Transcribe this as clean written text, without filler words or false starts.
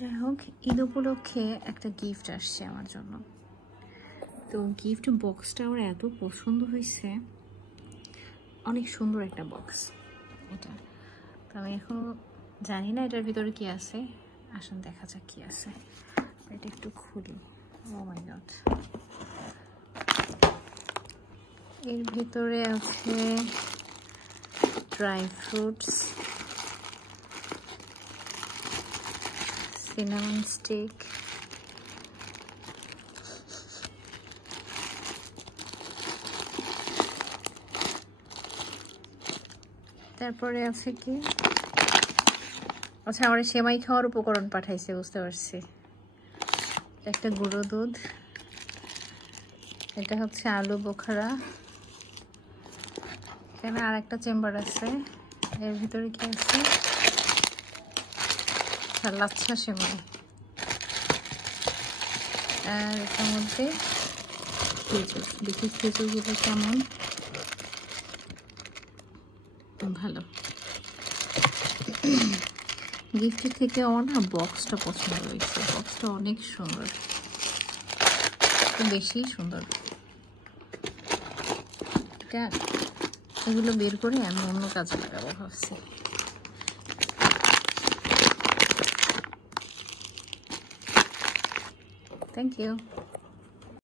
যাই হোক, ঈদ উপলক্ষে একটা গিফট আসছে আমার জন্য। তো গিফট বক্সটা ওর এত পছন্দ হয়েছে, অনেক সুন্দর একটা বক্স এটা। তো আমি এখন জানি না এটার ভিতরে কি আছে, আসুন দেখা যাক কি আছে। এটা একটু খুলি। ও মাই গড, এর ভিতরে আছে ড্রাই ফ্রুটস, সিনামন স্টিক, তারপরে আছে কি, আচ্ছা আমার সেমাই খাওয়ার উপকরণ পাঠাইছে, বুঝতে পারছি। একটা গুঁড়ো দুধ, এটা হচ্ছে আলু বোখারা, এখানে আর একটা চেম্বার আছে। এর ভিতরে কি আছে, লাচ্ছা সেমাই, আর এটার মধ্যে খেজুর। দেখি খেজুরগুলো কেমন, ভালো। গিফটের থেকে আমার না বক্সটা পছন্দ হয়েছে, বক্সটা অনেক সুন্দর, বেশি সুন্দর। এটা এগুলো বের করে আমি অন্য কাজে লাগাবো ভাবছি। Thank you.